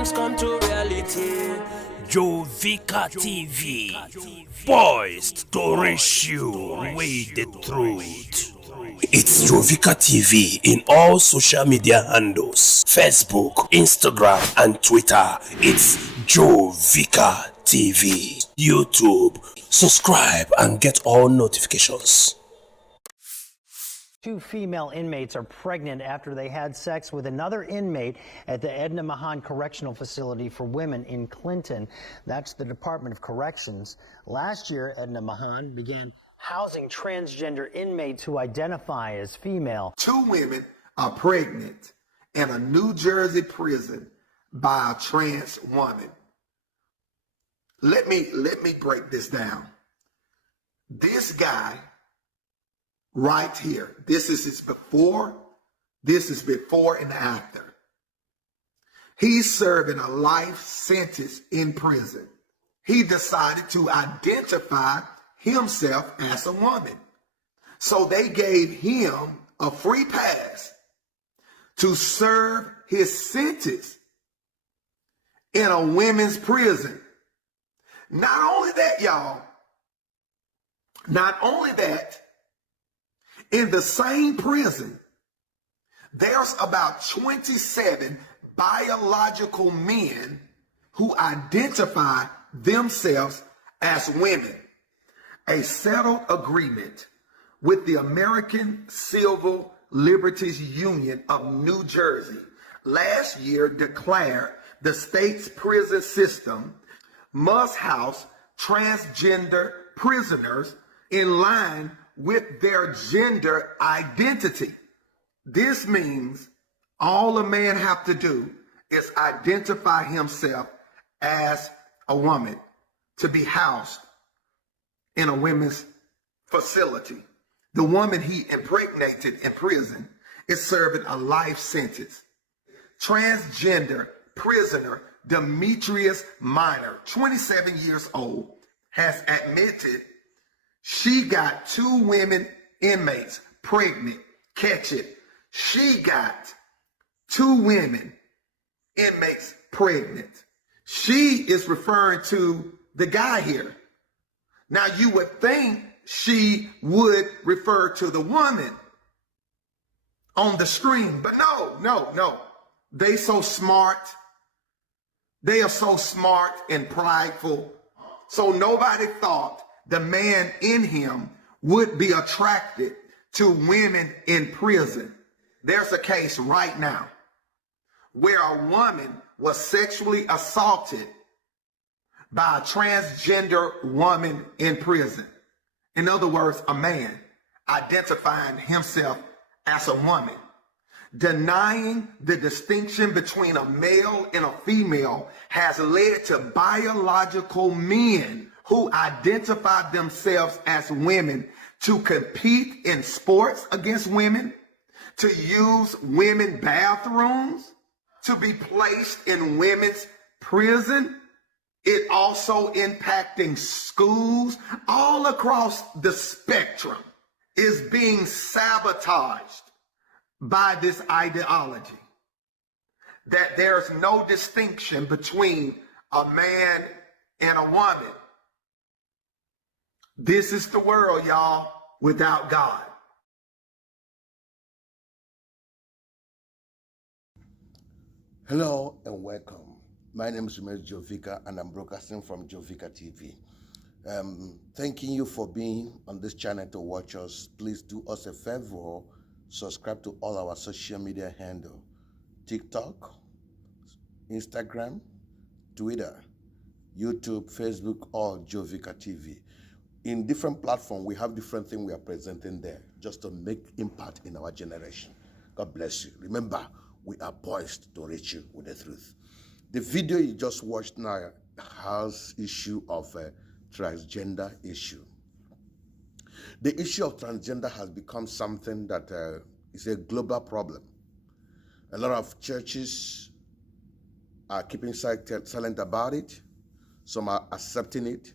dreams come to reality. Jovica TV, poised to reach you with the truth. It's Jovica TV in all social media handles: Facebook, Instagram, and Twitter. It's Jovica TV. YouTube, subscribe and get all notifications. 2 female inmates are pregnant after they had sex with another inmate at the Edna Mahan Correctional Facility for Women in Clinton. That's the Department of Corrections. Last year, Edna Mahan began housing transgender inmates who identify as female. 2 women are pregnant in a New Jersey prison by a trans woman. Let me break this down. This guy right here, this is his before, this is before and after. He's serving a life sentence in prison. He decided to identify himself as a woman. So they gave him a free pass to serve his sentence in a women's prison. Not only that, y'all, not only that, in the same prison, there's about 27 biological men who identify themselves as women. A settled agreement with the American Civil Liberties Union of New Jersey last year declared the state's prison system must house transgender prisoners in line with their gender identity. This means all a man have to do is identify himself as a woman to be housed in a women's facility. The woman he impregnated in prison is serving a life sentence. Transgender prisoner Demetrius Minor, 27 years old, has admitted she got 2 women inmates pregnant. Catch it. She got 2 women inmates pregnant. She is referring to the guy here. Now you would think she would refer to the woman on the screen, but no. They so smart. They are so smart and prideful. So nobody thought the man in him would be attracted to women in prison. There's a case right now where a woman was sexually assaulted by a transgender woman in prison. In other words, a man identifying himself as a woman. Denying the distinction between a male and a female has led to biological men who identify themselves as women to compete in sports against women, to use women bathrooms, to be placed in women's prison. It also impacting schools all across the spectrum is being sabotaged by this ideology that there's no distinction between a man and a woman. This is the world, y'all, without God. Hello and welcome. My name is Jovica and I'm broadcasting from Jovica TV. Thanking you for being on this channel to watch us. Please do us a favor, subscribe to all our social media handle: TikTok, Instagram, Twitter, YouTube, Facebook, or Jovica TV. In different platforms, we have different things we are presenting there just to make impact in our generation. God bless you. Remember, we are poised to reach you with the truth. The video you just watched now has issue of a transgender issue. The issue of transgender has become something that is a global problem. A lot of churches are keeping silent about it. Some are accepting it.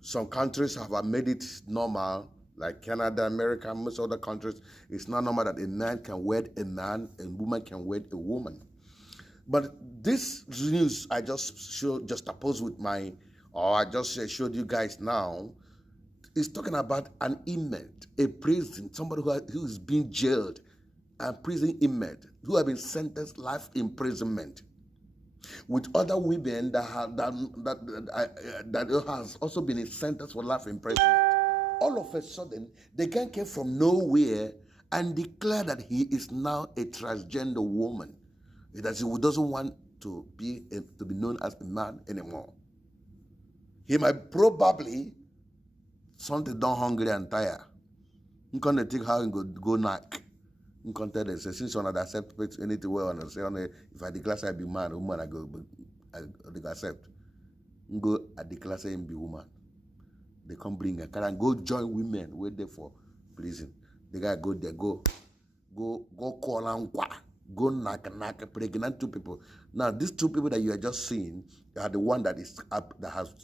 Some countries have made it normal, like Canada, America, most other countries. It's not normal that a man can wed a man and a woman can wed a woman. But this news I just opposed with I just showed you guys now, is talking about an inmate, a prison, somebody who is being jailed, a prison inmate who have been sentenced life imprisonment, with other women that has also been sentenced for life imprisonment. All of a sudden, the guy came from nowhere and declared that he is now a transgender woman, that he doesn't want to be known as a man anymore. He might probably something done hungry and tired. I'm gonna take how he go knock. I'm gonna tell them, since one accept anything well and say if I declare I be man, woman I accept. Go I declare I be woman. They come bring a car and go join women wait there for prison. The guy go there, go call and go knock pregnant 2 people. Now these 2 people that you are just seeing are the one that is up that have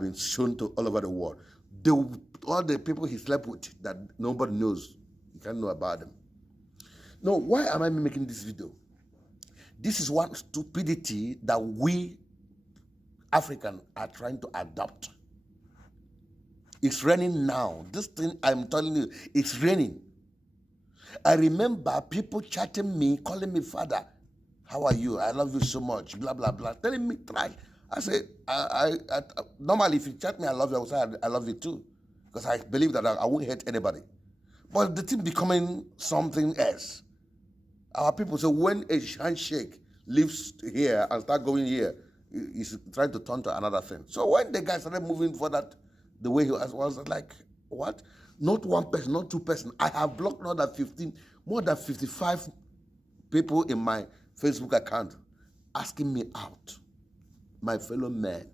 been shown to all over the world. All the people he slept with that nobody knows, you can't know about them. No, why am I making this video? This is one stupidity that we Africans are trying to adopt. It's raining now. This thing I'm telling you, it's raining. I remember people chatting me, calling me father. How are you? I love you so much. Blah blah blah. Telling me trash. I say, I normally if you chat me, I love you. I will say I love you too, because I believe that I won't hate anybody. But the thing becoming something else. Our people say when a handshake leaves here and start going here, he's trying to turn to another thing. So when the guy started moving for that, the way he was like, what? Not 1 person, not 2 persons. I have blocked more than 55 people in my Facebook account asking me out, my fellow men.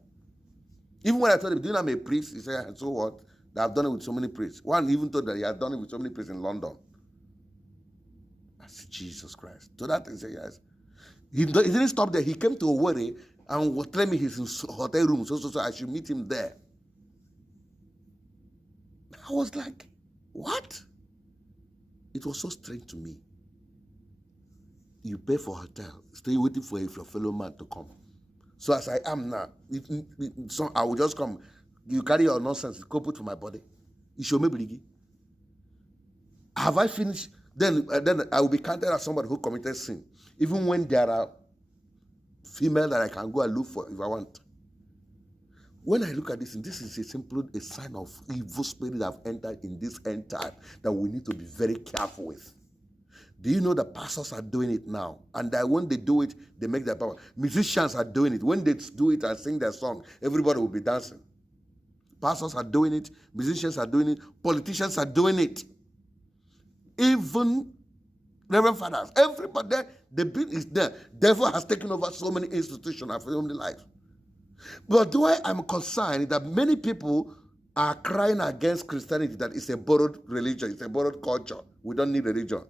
Even when I told him, do you know I'm a priest? He said, so what? That I've done it with so many priests. One even told that he had done it with so many priests in London. I said, Jesus Christ. So that he said, yes. He didn't stop there. He came to Owerri and was telling me he's in hotel room, so I should meet him there. I was like, what? It was so strange to me. You pay for hotel, stay waiting for your fellow man to come. So as I am now, so I will just come. You carry your nonsense, go put for my body. You show me brigi. Have I finished? Then I will be counted as somebody who committed sin. Even when there are female that I can go and look for if I want. When I look at this is a sign of evil spirit that have entered in this end time that we need to be very careful with. Do you know that pastors are doing it now? And that when they do it, they make their power. Musicians are doing it. When they do it and sing their song, everybody will be dancing. Pastors are doing it. Musicians are doing it. Politicians are doing it. Even Reverend Fathers. Everybody, the bill is there. Devil has taken over so many institutions and so many lives. But the way I'm concerned that many people are crying against Christianity, that it's a borrowed religion, it's a borrowed culture. We don't need religion.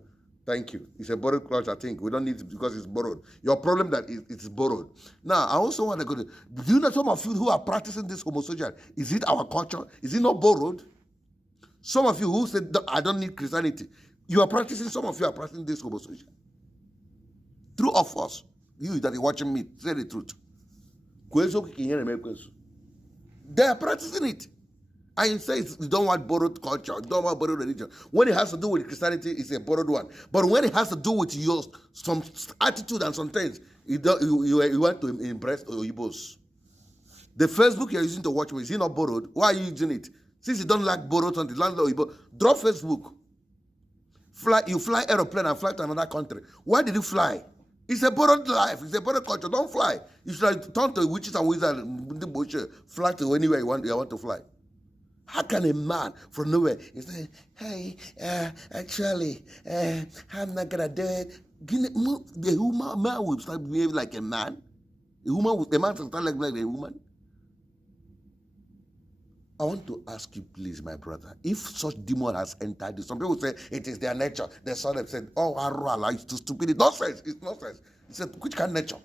Thank you. It's a borrowed culture, I think. We don't need it because it's borrowed. Your problem that it's borrowed. Now, I also want to go to, do you know some of you who are practicing this homosexuality? Is it our culture? Is it not borrowed? Some of you who said, I don't need Christianity. Some of you are practicing this homosexuality. True or false? You that are watching me, say the truth. They are practicing it. And you say you don't want borrowed culture, you don't want borrowed religion. When it has to do with Christianity, it's a borrowed one. But when it has to do with your some attitude and some things, you want to impress Oyibos. The Facebook you're using to watch me, is it not borrowed? Why are you using it? Since you don't like borrowed something, drop Facebook. You fly aeroplane and fly to another country. Why did you fly? It's a borrowed life. It's a borrowed culture. Don't fly. You should turn to witches and wizards, fly to anywhere you want to fly. How can a man from nowhere say, hey, actually, I'm not going to do it. The human man will start behaving like a man. A man will start like a woman. I want to ask you, please, my brother, if such demon has entered you, some people say it is their nature. They saw them said, oh, Arala, it's too stupid. Nonsense. It's nonsense. He said, which kind of nature?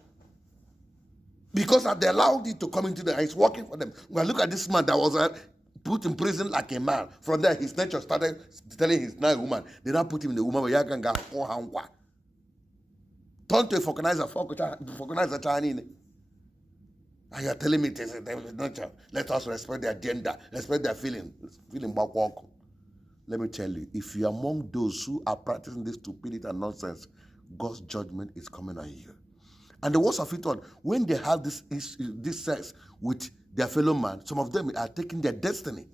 Because they allowed it to come into the it's working for them. Well, look at this man that was put in prison like a man. From there, his nature started telling he's not a woman. They now put him in the woman. Turn to a organizer Chinese. And you're telling me it is nature. Let us respect their gender, respect their feeling back walk. Let me tell you, if you're among those who are practicing this stupidity and nonsense, God's judgment is coming on you. And the worst of it all, when they have this sex with their fellow man, some of them are taking their destiny.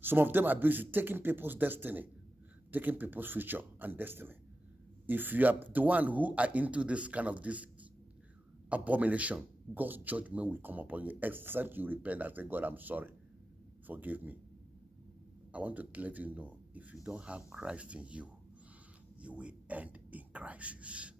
Some of them are busy taking people's destiny, taking people's future and destiny. If you are the one who are into this kind of this abomination, God's judgment will come upon you, except you repent and say, God, I'm sorry. Forgive me. I want to let you know, if you don't have Christ in you, you will end in crisis.